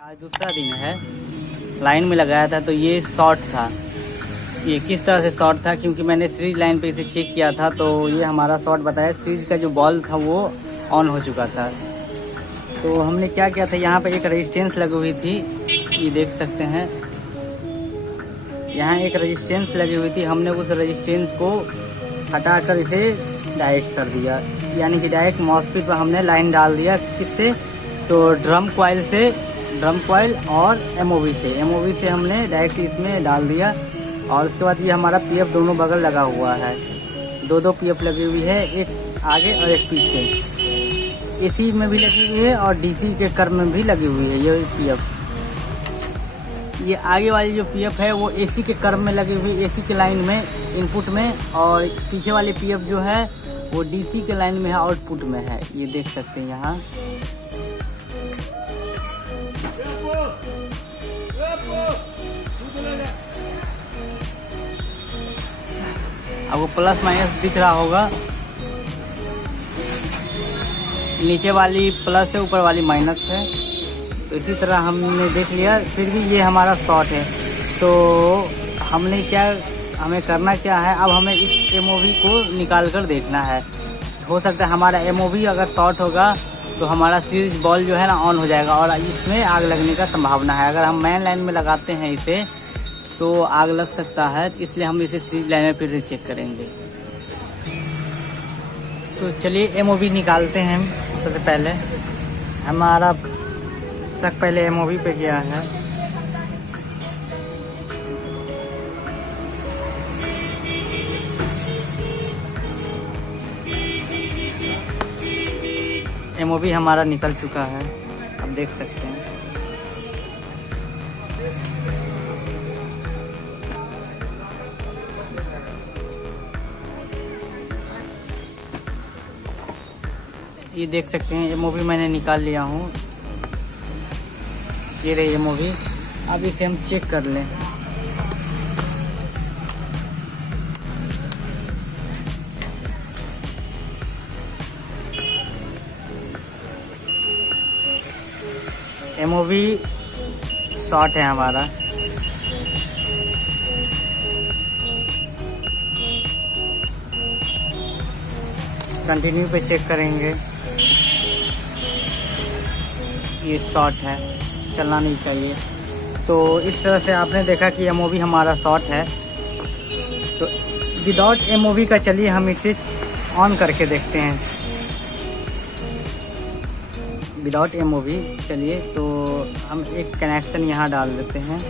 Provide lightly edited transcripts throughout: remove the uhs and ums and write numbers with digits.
आज दूसरा दिन है, लाइन में लगाया था तो ये शॉर्ट था। ये किस तरह से शॉर्ट था, क्योंकि मैंने सीरीज लाइन पे इसे चेक किया था तो ये हमारा शॉर्ट बताया। सीरीज का जो बॉल था वो ऑन हो चुका था। तो हमने क्या किया था, यहाँ पे एक रेजिस्टेंस लगी हुई थी, ये देख सकते हैं। यहाँ एक रेजिस्टेंस लगी हुई थी, हमने उस रेजिस्टेंस को हटाकर इसे डायरेक्ट कर दिया, यानी कि डायरेक्ट मॉसफेट पर हमने लाइन डाल दिया। किससे? तो ड्रम कॉइल और एमओवी से हमने डायरेक्ट इसमें डाल दिया। और उसके बाद ये हमारा पीएफ दोनों बगल लगा हुआ है, दो पीएफ लगी हुई है, एक आगे और एक पीछे। एसी में भी लगी हुई है और डीसी के कर्व में भी लगी हुई है ये पीएफ। ये आगे वाली जो पीएफ है वो एसी के कर्व में लगी हुई, एसी के लाइन में इनपुट में, और पीछे वाली पीएफ जो है वो डीसी के लाइन में है, आउटपुट में है। ये देख सकते हैं यहाँ। आपको प्लस माइनस दिख रहा होगा, नीचे वाली प्लस है, ऊपर वाली माइनस है। तो इसी तरह हमने देख लिया। फिर भी ये हमारा शॉर्ट है, तो हमें करना क्या है, अब हमें इस एमओवी को निकाल कर देखना है। हो सकता है हमारा एमओवी अगर शॉर्ट होगा तो हमारा सीरीज बॉल जो है ना ऑन हो जाएगा और इसमें आग लगने का संभावना है। अगर हम मेन लाइन में लगाते हैं इसे तो आग लग सकता है, इसलिए हम इसे सीरीज लाइन में फिर से चेक करेंगे। तो चलिए एमओवी निकालते हैं। सबसे पहले हमारा शक पहले एमओवी पे गया है। एमओवी हमारा निकल चुका है, आप देख सकते हैं। ये देख सकते हैं एमओवी मैंने निकाल लिया हूँ, ये रही एमओवी। अब इसे हम चेक कर लें। एमओवी शॉर्ट है हमारा। कंटिन्यू पे चेक करेंगे, ये शॉर्ट है, चलना नहीं चाहिए। तो इस तरह से आपने देखा कि एमओवी हमारा शॉर्ट है। तो विदाउट एमओवी का चलिए हम इसे ऑन करके देखते हैं। विदाउट एमओवी चलिए, तो हम एक कनेक्शन यहाँ डाल देते हैं।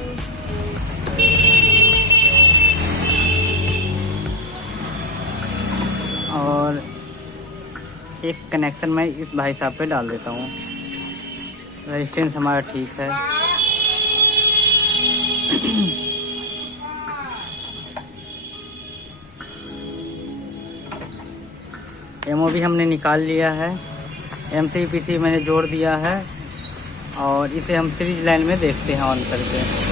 और एक कनेक्शन मैं इस भाई साहब पे डाल देता हूँ। रेजिस्टेंस हमारा ठीक है। एमओवी हमने निकाल लिया है, एमसीपीसी मैंने जोड़ दिया है और इसे हम सीरीज लाइन में देखते हैं ऑन करके।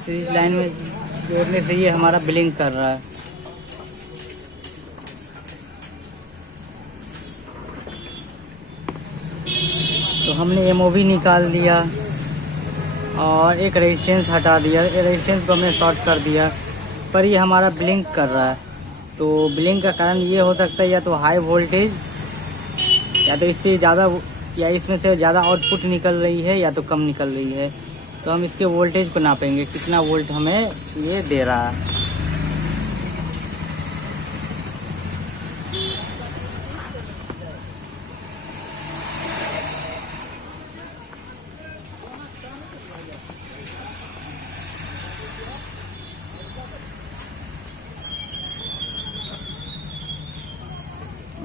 सीरीज लाइन में जोड़ने से ये हमारा ब्लिंक कर रहा है। तो हमने एमओवी निकाल दिया और एक रेजिस्टेंस हटा दिया, रेजिस्टेंस को हमने शॉर्ट कर दिया, पर ये हमारा ब्लिंक कर रहा है। तो ब्लिंक का कारण ये हो सकता है या तो हाई वोल्टेज, या तो इससे ज़्यादा, या इसमें से ज़्यादा आउटपुट निकल रही है या तो कम निकल रही है। तो हम इसके वोल्टेज को नापेंगे, कितना वोल्ट हमें ये दे रहा है।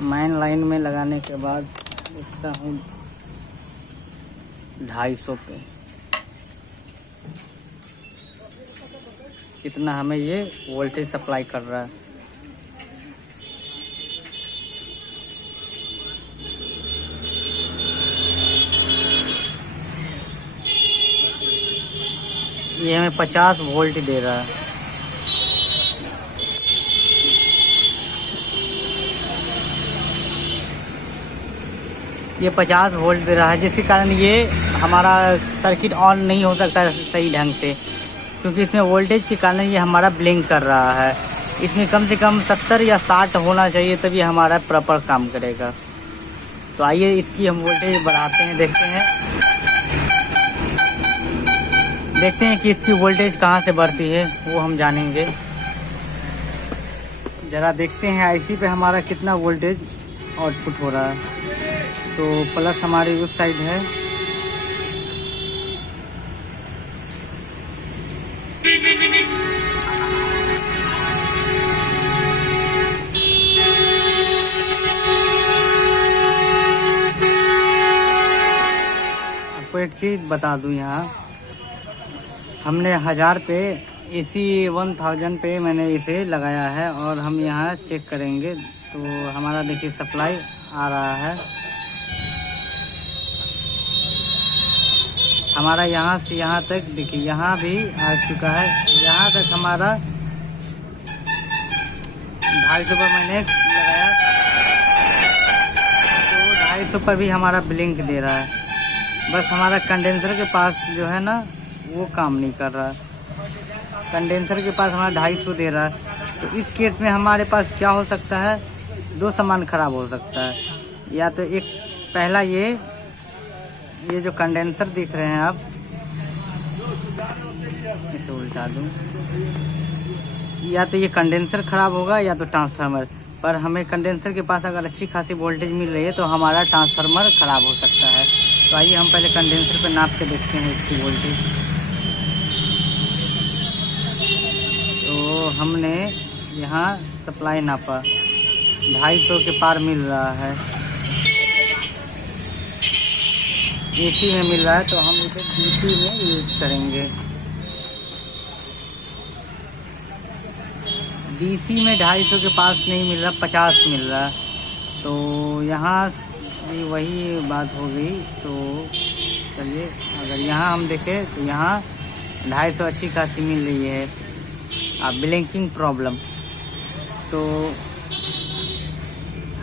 मेन लाइन में लगाने के बाद देखता हूँ 250 पे कितना हमें ये वोल्टेज सप्लाई कर रहा है। ये हमें 50 वोल्ट दे रहा है। ये 50 वोल्ट दे रहा है, जिसके कारण ये हमारा सर्किट ऑन नहीं हो सकता सही ढंग से, क्योंकि इसमें वोल्टेज के कारण ये हमारा ब्लिंक कर रहा है। इसमें कम से कम 70 या 60 होना चाहिए, तभी हमारा प्रॉपर काम करेगा। तो आइए इसकी हम वोल्टेज बढ़ाते हैं, देखते हैं कि इसकी वोल्टेज कहाँ से बढ़ती है, वो हम जानेंगे। ज़रा देखते हैं आईसी पे हमारा कितना वोल्टेज आउटपुट हो रहा है। तो प्लस हमारी उस साइड है, आपको एक चीज़ बता दूं, यहाँ हमने 1000 पे AC 1000 पे मैंने इसे लगाया है, और हम यहाँ चेक करेंगे तो हमारा देखिए सप्लाई आ रहा है। हमारा यहाँ से यहाँ तक देखिए, यहाँ भी आ चुका है। यहाँ तक हमारा 250 पर मैंने लगाया, तो 250 पर भी हमारा ब्लिंक दे रहा है। बस हमारा कंडेंसर के पास जो है ना, वो काम नहीं कर रहा। कंडेंसर के पास हमारा 250 दे रहा है। तो इस केस में हमारे पास क्या हो सकता है, दो सामान ख़राब हो सकता है। या तो एक पहला ये जो कंडेंसर दिख रहे हैं आप, इसे उल्टा दूँ, या तो ये कंडेंसर ख़राब होगा या तो ट्रांसफार्मर। पर हमें कंडेंसर के पास अगर अच्छी खासी वोल्टेज मिल रही है तो हमारा ट्रांसफार्मर ख़राब हो सकता है। तो आइए हम पहले कंडेंसर पर नाप के देखते हैं इसकी वोल्टेज। तो हमने यहाँ सप्लाई नापा, 250 के पार मिल रहा है, AC में मिल रहा है, तो हम इसे DC में यूज करेंगे। DC में 250 के पास नहीं मिल रहा, 50 मिल रहा। तो यहाँ भी वही बात हो गई। तो चलिए, अगर यहाँ हम देखें तो यहाँ 250 अच्छी खासी मिल रही है। ब्लिंकिंग प्रॉब्लम, तो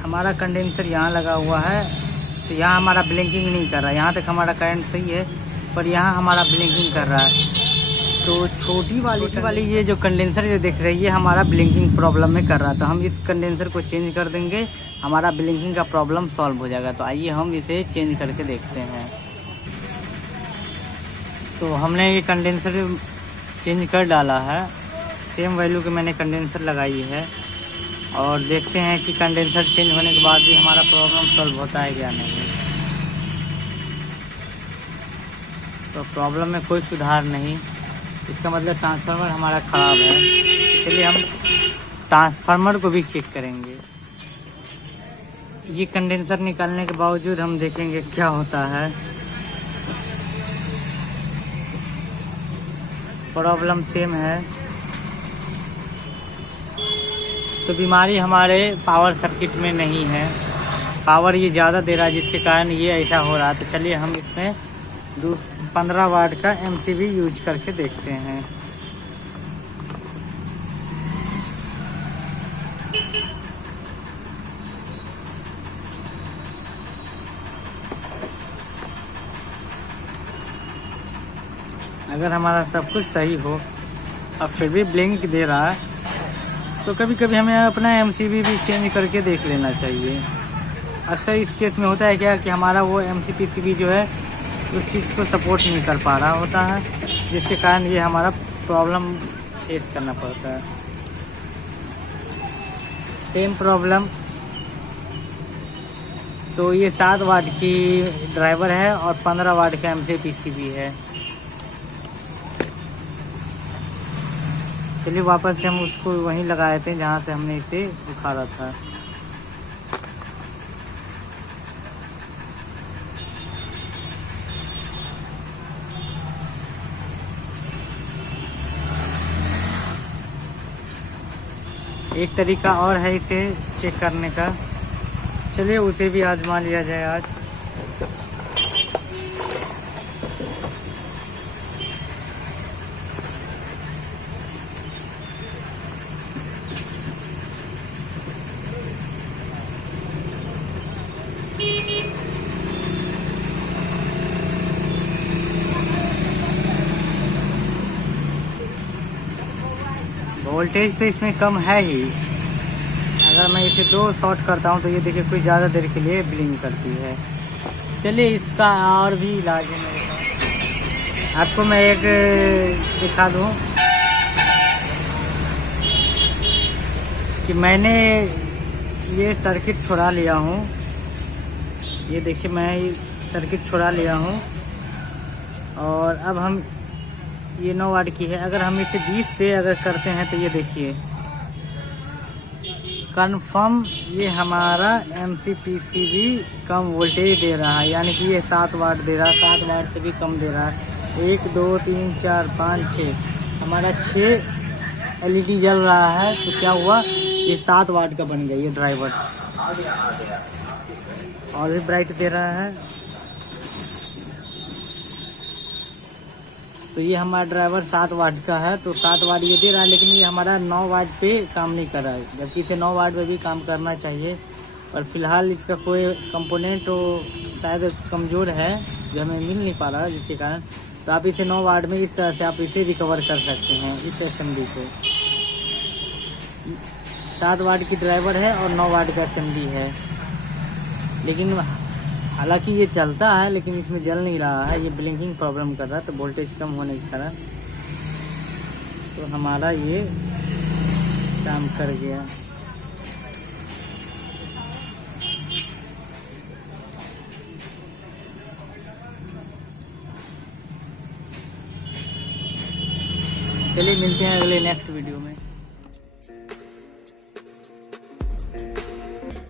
हमारा कंडेंसर यहाँ लगा हुआ है, तो यहाँ हमारा ब्लिंकिंग नहीं कर रहा। यहाँ तक हमारा करंट सही है, पर यहाँ हमारा ब्लिंकिंग कर रहा है। तो छोटी वाली ये जो कंडेंसर जो दिख रही है, हमारा ब्लिंकिंग प्रॉब्लम में कर रहा। तो हम इस कंडेंसर को चेंज कर देंगे, हमारा ब्लिंकिंग का प्रॉब्लम सॉल्व हो जाएगा। तो आइए हम इसे चेंज करके देखते हैं। तो हमने ये कंडेंसर चेंज कर डाला है, सेम वैल्यू के मैंने कंडेंसर लगाई है, और देखते हैं कि कंडेंसर चेंज होने के बाद भी हमारा प्रॉब्लम सॉल्व होता है या नहीं। तो प्रॉब्लम में कोई सुधार नहीं, इसका मतलब ट्रांसफार्मर हमारा ख़राब है। इसलिए हम ट्रांसफार्मर को भी चेक करेंगे। ये कंडेंसर निकालने के बावजूद हम देखेंगे क्या होता है। प्रॉब्लम सेम है। तो बीमारी हमारे पावर सर्किट में नहीं है, पावर ये ज़्यादा दे रहा है, जिसके कारण ये ऐसा हो रहा है। तो चलिए हम इसमें 15 वाट का MCB यूज करके देखते हैं। अगर हमारा सब कुछ सही हो, अब फिर भी ब्लिंक दे रहा है, तो कभी कभी हमें अपना MCB भी चेंज करके देख लेना चाहिए। अक्सर इस केस में होता है क्या कि हमारा वो MCPCB जो है उस चीज़ को सपोर्ट नहीं कर पा रहा होता है, जिसके कारण ये हमारा प्रॉब्लम फेस करना पड़ता है। Same problem. तो ये 7 वाट की ड्राइवर है और 15 वाट का MCPCB है। चलिए वापस से हम उसको वहीं लगाए थे जहाँ से हमने इसे उखाड़ा था। एक तरीका और है इसे चेक करने का, चलिए उसे भी आजमा लिया जाए आज। वोल्टेज तो इसमें कम है ही। अगर मैं इसे 2 शॉर्ट करता हूँ तो ये देखिए कुछ ज़्यादा देर के लिए ब्लिंक करती है। चलिए इसका और भी इलाज है मेरे पास, आपको मैं एक दिखा दूँ कि मैंने ये सर्किट छुड़ा लिया हूँ। ये देखिए मैं ये सर्किट छुड़ा लिया हूँ और अब हम ये 9 वाट की है। अगर हम इसे 20 से अगर करते हैं तो ये देखिए कंफर्म ये हमारा MCPCB कम वोल्टेज दे रहा है, यानी कि ये 7 वाट दे रहा है, 7 वाट से भी कम दे रहा है। 1 2 3 4 5 6 हमारा 6 LED जल रहा है। तो क्या हुआ, ये 7 वाट का बन गया ये ड्राइवर, और भी ब्राइट दे रहा है। तो ये हमारा ड्राइवर 7 वाट का है, तो 7 वाट ये दे रहा है, लेकिन ये हमारा 9 वाट पे काम नहीं कर रहा है, जबकि इसे 9 वाट पे भी काम करना चाहिए। और फिलहाल इसका कोई कंपोनेंट तो शायद कमज़ोर है जो हमें मिल नहीं पा रहा, जिसके कारण तो आप इसे 9 वाट में इस तरह से आप इसे रिकवर कर सकते हैं। इस असेंबली को 7 वाट की ड्राइवर है और 9 वाट का असेंबली है, लेकिन हालांकि ये चलता है लेकिन इसमें जल नहीं रहा है, ये ब्लिंकिंग प्रॉब्लम कर रहा है। तो वोल्टेज कम होने के कारण तो हमारा ये काम कर गया। चलिए मिलते हैं अगले नेक्स्ट वीडियो में।